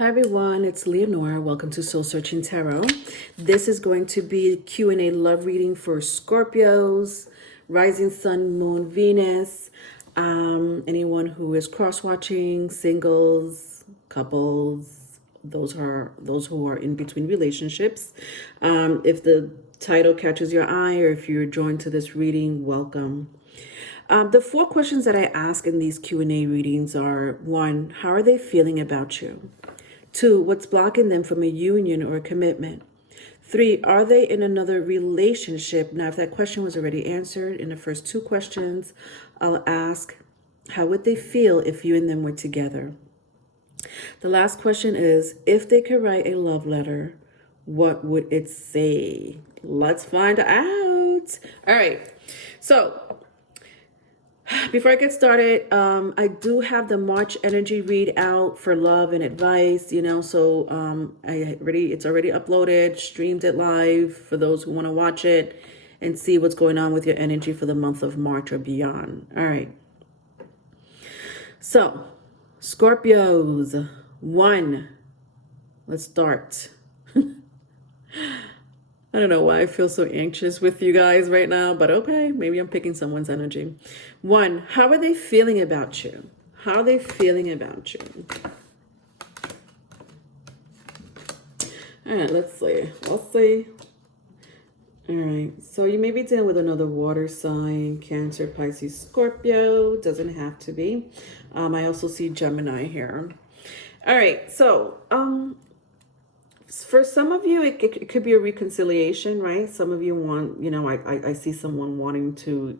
Hi everyone, it's Leonora. Welcome to Soul Searching Tarot. This is going to be Q&A love reading for Scorpios, Rising Sun, Moon, Venus, anyone who is cross-watching, singles, couples, those who are in between relationships. If the title catches your eye or if you're joined to this reading, welcome. The four questions that I ask in these Q&A readings are: 1, how are they feeling about you? 2, what's blocking them from a union or a commitment? 3, are they in another relationship? Now, if that question was already answered in the first 2 questions, I'll ask, how would they feel if you and them were together? The last question is, if they could write a love letter, what would it say? Let's find out. All right. So before I get started, I do have the March energy read out for love and advice, so it's already uploaded, streamed it live for those who want to watch it and see what's going on with your energy for the month of March or beyond. All right. So, Scorpios, 1. Let's start. I don't know why I feel so anxious with you guys right now, but okay, maybe I'm picking someone's energy. 1, how are they feeling about you? How are they feeling about you? All right, let's see. Let's see. All right, so you may be dealing with another water sign, Cancer, Pisces, Scorpio. Doesn't have to be. I also see Gemini here. All right, so for some of you, it could be a reconciliation, right? Some of you want, I see someone wanting to,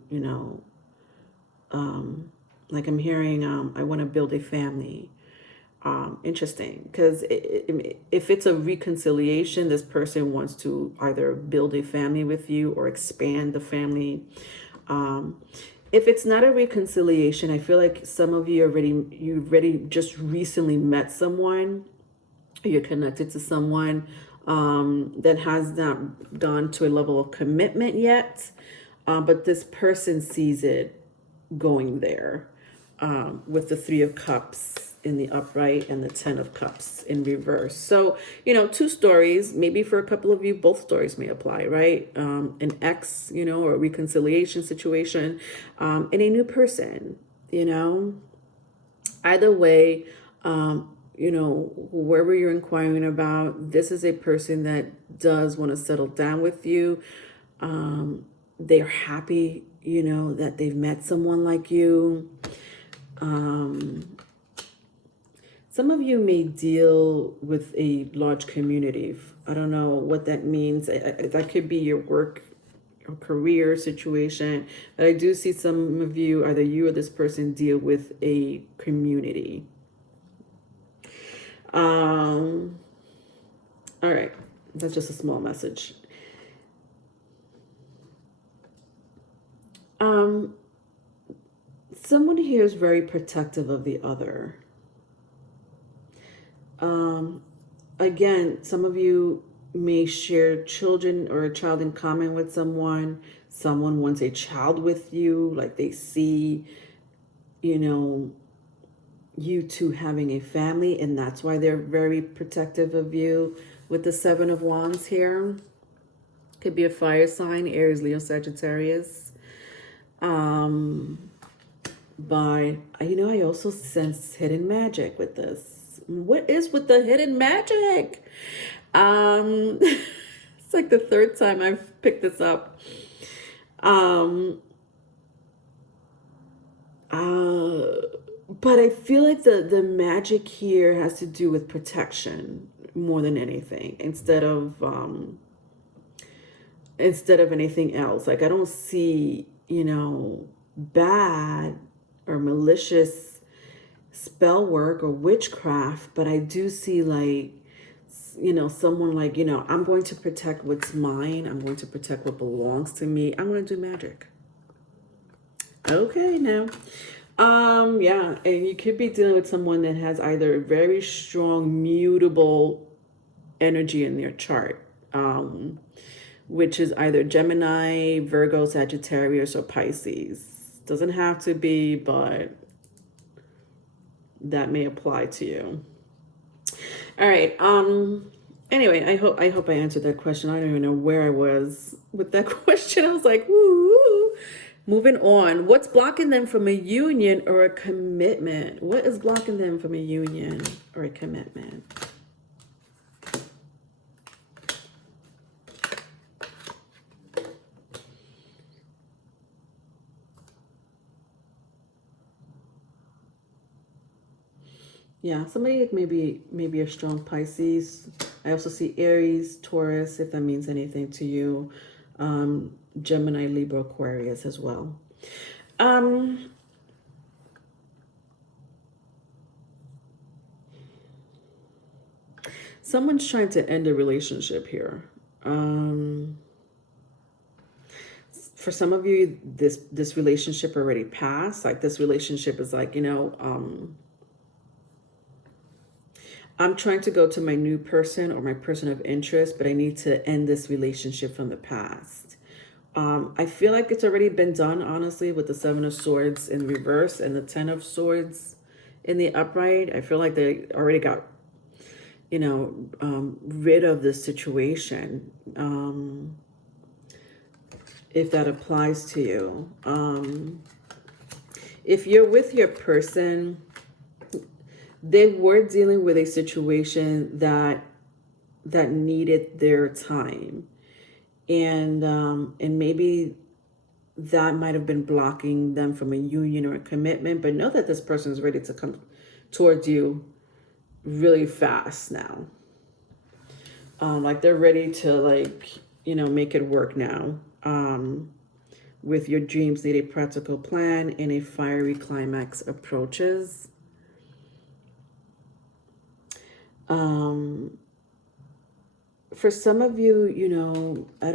like I'm hearing, I want to build a family. Interesting, because if it's a reconciliation, this person wants to either build a family with you or expand the family. If it's not a reconciliation, I feel like some of you already just recently met someone. You're connected to someone that has not gone to a level of commitment yet, but this person sees it going there with the 3 of Cups in the upright and the 10 of Cups in reverse. So, 2 stories, maybe for a couple of you, both stories may apply, right? An ex, or a reconciliation situation, and a new person, Either way, whoever you're inquiring about, this is a person that does want to settle down with you. They're happy, that they've met someone like you. Some of you may deal with a large community. I don't know what that means. That could be your work or career situation. But I do see some of you, either you or this person, deal with a community. All right, that's just a small message. Someone here is very protective of the other. Again, some of you may share children or a child in common with someone. Someone wants a child with you, like they see, you two having a family, and that's why they're very protective of you. With the 7 of Wands here, could be a fire sign, Aries, Leo, Sagittarius. But I also sense hidden magic with this. What is with the hidden magic? It's like the 3rd time I've picked this up. But I feel like the magic here has to do with protection more than anything, instead of anything else. Like I don't see, bad or malicious spell work or witchcraft, but I do see like, someone like, I'm going to protect what's mine. I'm going to protect what belongs to me. I'm going to do magic. Okay, now. Yeah, and you could be dealing with someone that has either very strong mutable energy in their chart, which is either Gemini, Virgo, Sagittarius, or Pisces. Doesn't have to be, but that may apply to you. All right. Anyway, I hope I answered that question. I don't even know where I was with that question. I was like, woo. Moving on. What's blocking them from a union or a commitment? What is blocking them from a union or a commitment? Yeah, somebody like maybe a strong Pisces. I also see Aries, Taurus, if that means anything to you. Gemini, Libra, Aquarius as well. Someone's trying to end a relationship here. For some of you, this relationship already passed. Like this relationship is like, I'm trying to go to my new person or my person of interest, but I need to end this relationship from the past. I feel like it's already been done, honestly, with the Seven of Swords in reverse and the Ten of Swords in the upright. I feel like they already got, rid of this situation. If that applies to you. If you're with your person, they were dealing with a situation that needed their time, and maybe that might have been blocking them from a union or a commitment. But know that this person is ready to come towards you really fast now. Like they're ready to make it work now. With your dreams need a practical plan and a fiery climax approaches. For some of you, I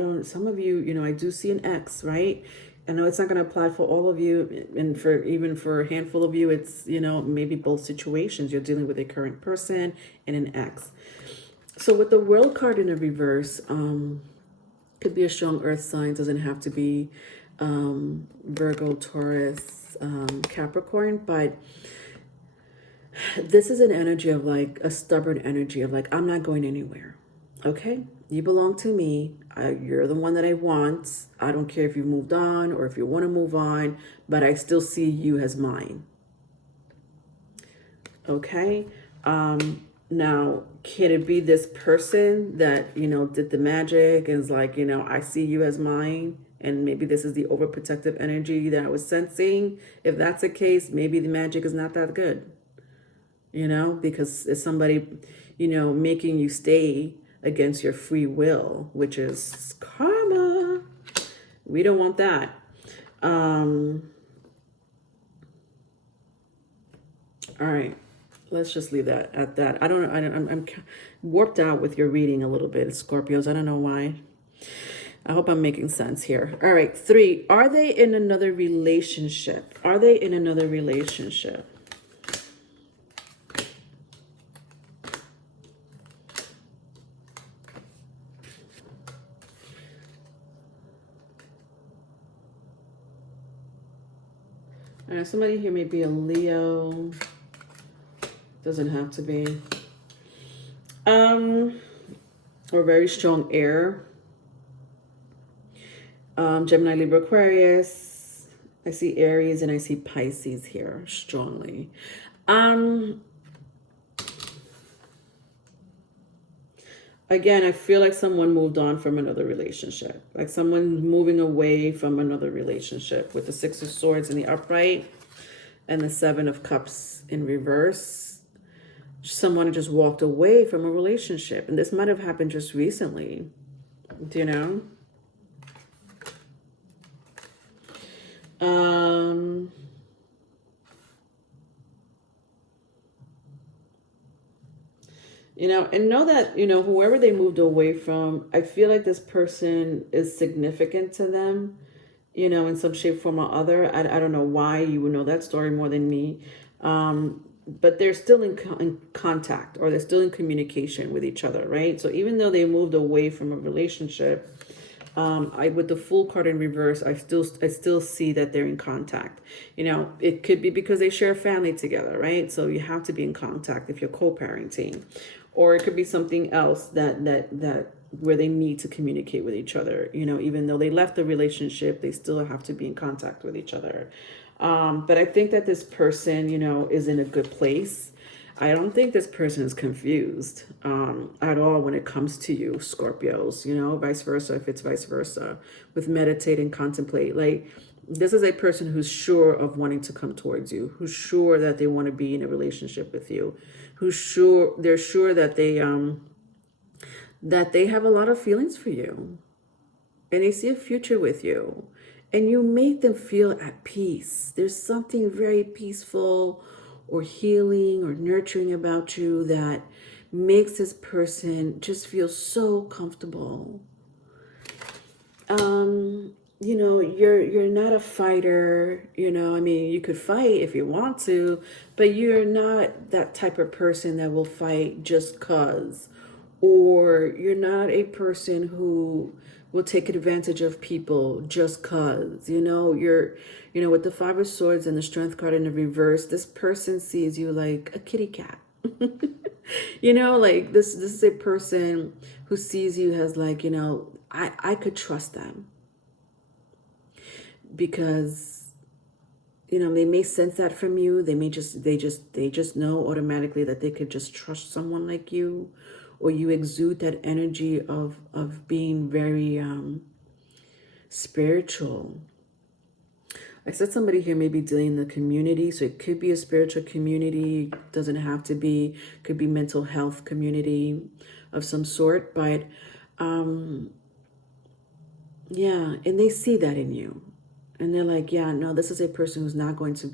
do see an X, right? I know it's not going to apply for all of you, and even for a handful of you, it's, maybe both situations. You're dealing with a current person and an X. So with the World card in a reverse, could be a strong earth sign, doesn't have to be Virgo, Taurus, Capricorn, but this is an energy of like a stubborn energy of like, I'm not going anywhere. Okay, you belong to me. You're the one that I want. I don't care if you moved on or if you want to move on, but I still see you as mine. Okay. Now, can it be this person that, did the magic and is like, I see you as mine? And maybe this is the overprotective energy that I was sensing. If that's the case, maybe the magic is not that good. Because it's somebody, making you stay against your free will, which is karma. We don't want that. All right, let's just leave that at that. I'm warped out with your reading a little bit, Scorpios. I don't know why. I hope I'm making sense here. All right, 3. Are they in another relationship? Are they in another relationship? Somebody here may be a Leo. Doesn't have to be. Or very strong air. Gemini, Libra, Aquarius. I see Aries and I see Pisces here strongly. Again, I feel like someone moved on from another relationship. Like someone moving away from another relationship with the 6 of Swords in the upright and the 7 of Cups in reverse. Someone just walked away from a relationship. And this might have happened just recently. And know that, whoever they moved away from, I feel like this person is significant to them, in some shape, form, or other. I don't know why you would know that story more than me. But they're still in contact, or they're still in communication with each other, right? So even though they moved away from a relationship, With the Fool card in reverse, I still see that they're in contact. It could be because they share a family together, right? So you have to be in contact if you're co-parenting, or it could be something else that where they need to communicate with each other. Even though they left the relationship, they still have to be in contact with each other. But I think that this person, is in a good place. I don't think this person is confused at all when it comes to you, Scorpios, vice versa, if it's vice versa, with meditate and contemplate. Like, this is a person who's sure of wanting to come towards you, who's sure that they want to be in a relationship with you, they're sure that they have a lot of feelings for you, and they see a future with you, and you make them feel at peace. There's something very peaceful or healing or nurturing about you that makes this person just feel so comfortable. You're not a fighter, I mean, you could fight if you want to, but you're not that type of person that will fight just cause, or you're not a person who will take advantage of people just cause. With the Five of Swords and the Strength card in the reverse, this person sees you like a kitty cat. Like this is a person who sees you as like, I could trust them, because they may sense that from you. They just know automatically that they could just trust someone like you, or you exude that energy of being very spiritual. I said somebody here may be dealing in the community, so it could be a spiritual community, doesn't have to be, could be mental health community of some sort, but yeah, and they see that in you, and they're like, yeah, no, this is a person who's not going to,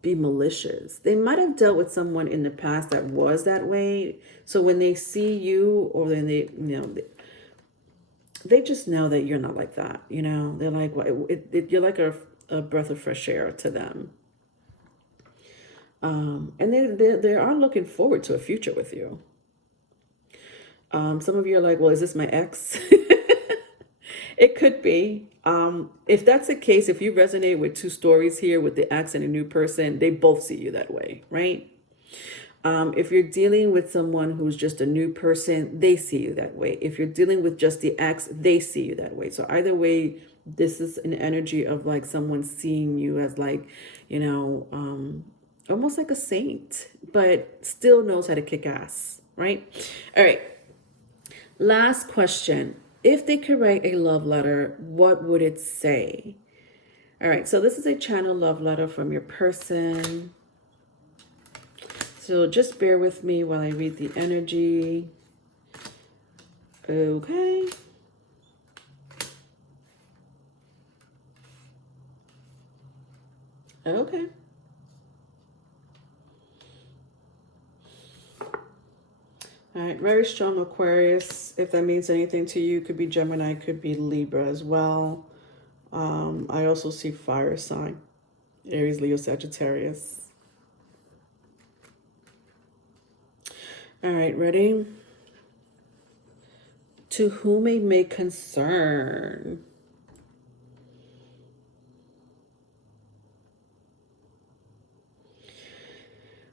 be malicious. They might have dealt with someone in the past that was that way, so when they see you, or then they just know that you're not like that. They're like, well, you're like a breath of fresh air to them. And they are looking forward to a future with you. Some of you are like, well, is this my ex? It could be. If that's the case, if you resonate with two stories here with the ex and a new person, they both see you that way, right? If you're dealing with someone who's just a new person, they see you that way. If you're dealing with just the ex, they see you that way. So either way, this is an energy of like someone seeing you as like, almost like a saint, but still knows how to kick ass, right? All right. Last question. If they could write a love letter, what would it say? All right. So this is a channel love letter from your person. So just bear with me while I read the energy. Okay. Okay. All right, very strong Aquarius. If that means anything to you, could be Gemini, could be Libra as well. I also see fire sign, Aries, Leo, Sagittarius. All right, ready? To whom it may concern.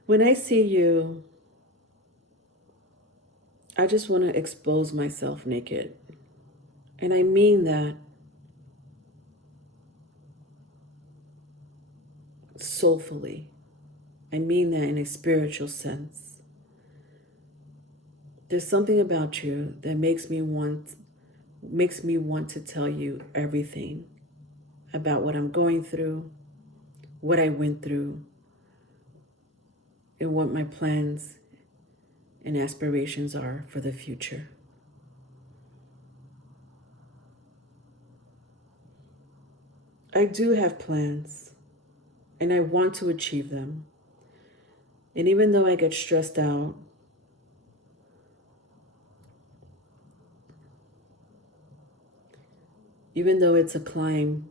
When I see you, I just want to expose myself naked. And I mean that soulfully. I mean that in a spiritual sense. There's something about you that makes me want to tell you everything about what I'm going through, what I went through, and what my plans and aspirations are for the future. I do have plans, and I want to achieve them. And even though I get stressed out, even though it's a climb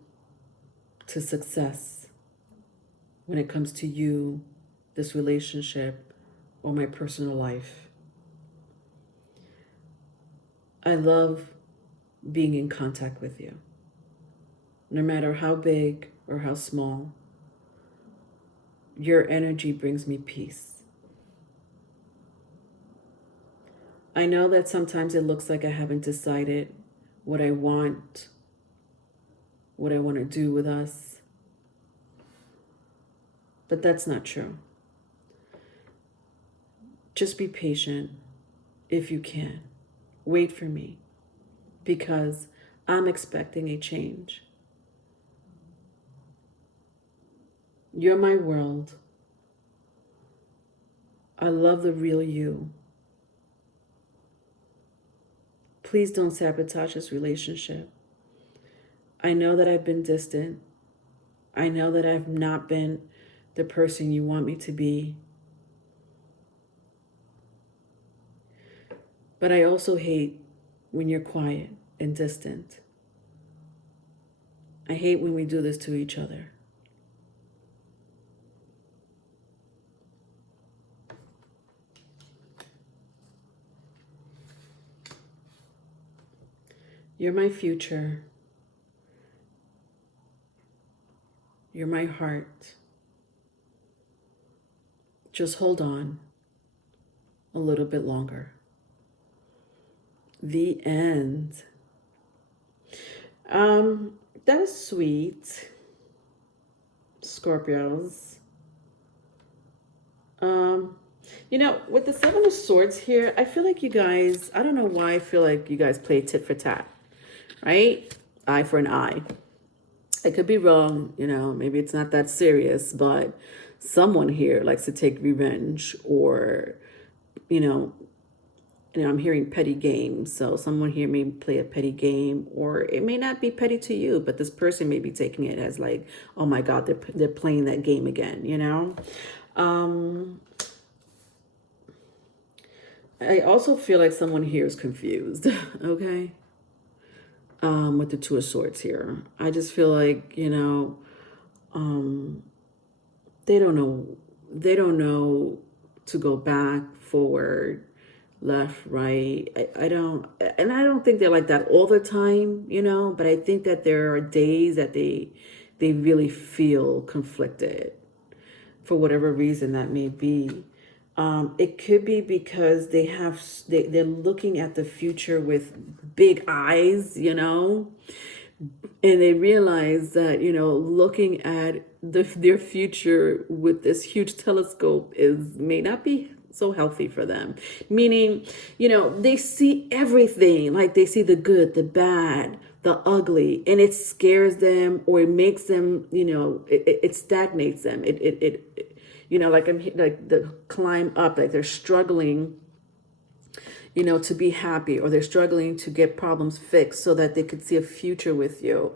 to success when it comes to you, this relationship, or my personal life, I love being in contact with you. No matter how big or how small, your energy brings me peace. I know that sometimes it looks like I haven't decided what I want to do with us, but that's not true. Just be patient if you can. Wait for me, because I'm expecting a change. You're my world. I love the real you. Please don't sabotage this relationship. I know that I've been distant. I know that I've not been the person you want me to be. But I also hate when you're quiet and distant. I hate when we do this to each other. You're my future. You're my heart. Just hold on a little bit longer. The end. That was sweet, Scorpios. With the Seven of Swords here, I feel like you guys, I don't know why I feel like you guys play tit for tat, right? Eye for an eye. I could be wrong, maybe it's not that serious, but someone here likes to take revenge, or, I'm hearing petty games. So someone here may play a petty game, or it may not be petty to you, but this person may be taking it as like, oh my God, they're playing that game again, I also feel like someone here is confused, okay? With the Two of Swords here. I just feel like, they don't know. They don't know to go back, forward, left, right. I don't think they're like that all the time, but I think that there are days that they really feel conflicted for whatever reason that may be. It could be because they're looking at the future with big eyes, and they realize that, looking at their future with this huge telescope may not be so healthy for them. Meaning, they see everything, like they see the good, the bad, the ugly, and it scares them, or it makes them, it stagnates them. Like the climb up, like they're struggling, to be happy, or they're struggling to get problems fixed so that they could see a future with you.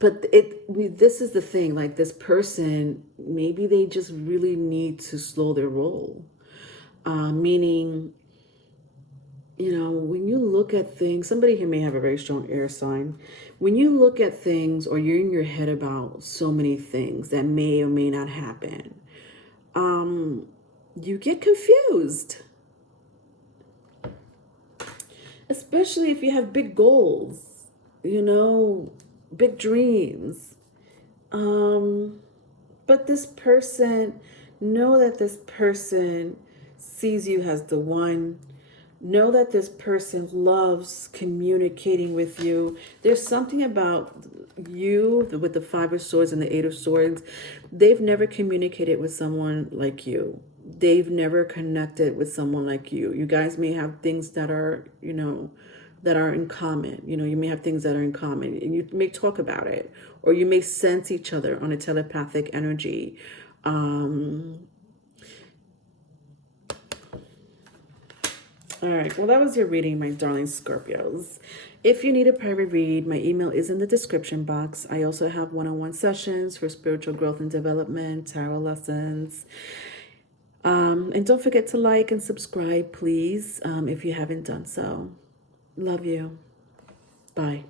But this is the thing, like this person, maybe they just really need to slow their roll. Meaning, when you look at things, somebody here may have a very strong air sign. When you look at things, or you're in your head about so many things that may or may not happen, you get confused. Especially if you have big goals, big dreams. But this person, know that this person sees you as the one. Know that this person loves communicating with you. There's something about you with the Five of Swords and the Eight of Swords. They've never communicated with someone like you. They've never connected with someone like you. You guys may have things that are, that are in common. You may have things that are in common, and you may talk about it, or you may sense each other on a telepathic energy. All right, well, that was your reading, my darling Scorpios. If you need a private read, my email is in the description box. I also have one-on-one sessions for spiritual growth and development, tarot lessons. And don't forget to like and subscribe, please, if you haven't done so. Love you. Bye.